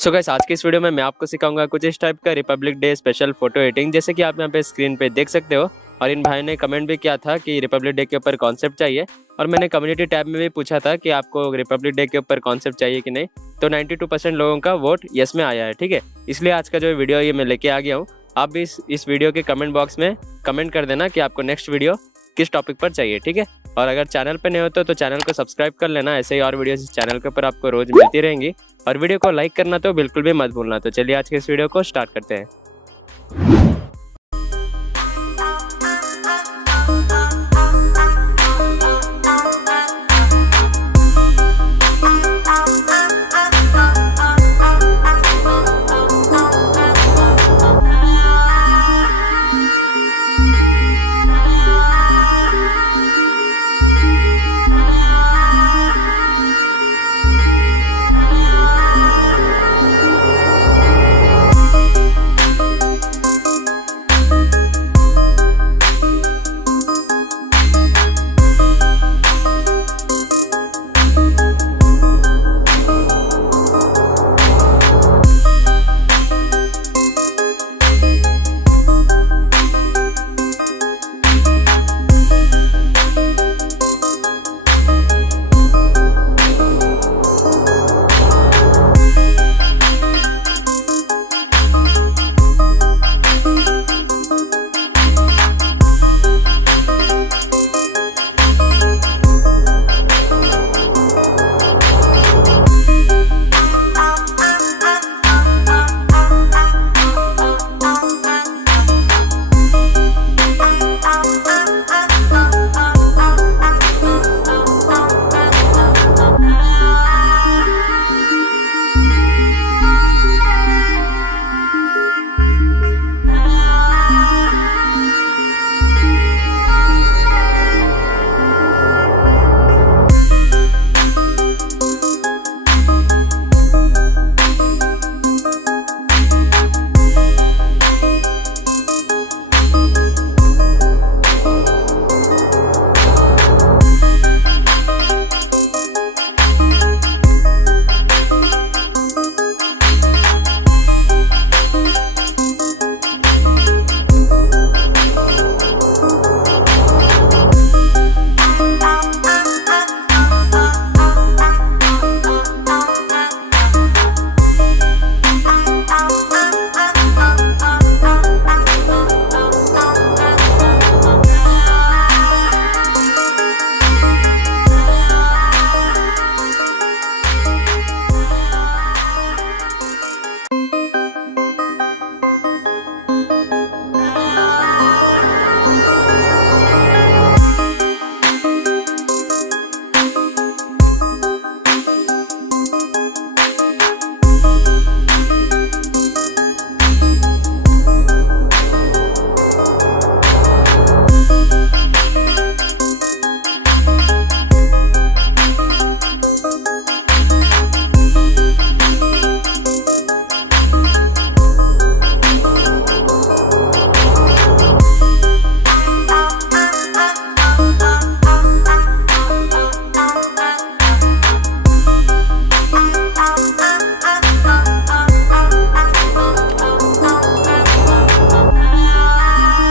So guys, आज की इस वीडियो में मैं आपको सिखाऊंगा कुछ इस टाइप का Republic day special photo editing, जैसे कि आप यहाँ पे स्क्रीन पे देख सकते हो। और इन भाई ने कमेंट भी किया था कि रिपब्लिक डे के ऊपर कॉन्सेप्ट चाहिए, और मैंने कम्युनिटी टैब में भी पूछा था कि आपको रिपब्लिक डे के ऊपर कॉन्सेप्ट चाहिए कि नहीं, तो 92% लोगों का वोट यस में आया है। ठीक है, इसलिए आज का जो वीडियो ये मैं लेके आ गया हूँ। आप भी इस वीडियो के कमेंट बॉक्स में कमेंट कर देना कि आपको नेक्स्ट वीडियो किस टॉपिक पर चाहिए। ठीक है, और अगर चैनल पे नए हो तो चैनल को सब्सक्राइब कर लेना, ऐसे ही और वीडियोस इस चैनल के ऊपर आपको रोज मिलती रहेंगी। और वीडियो को लाइक करना तो बिल्कुल भी मत भूलना। तो चलिए आज के इस वीडियो को स्टार्ट करते हैं।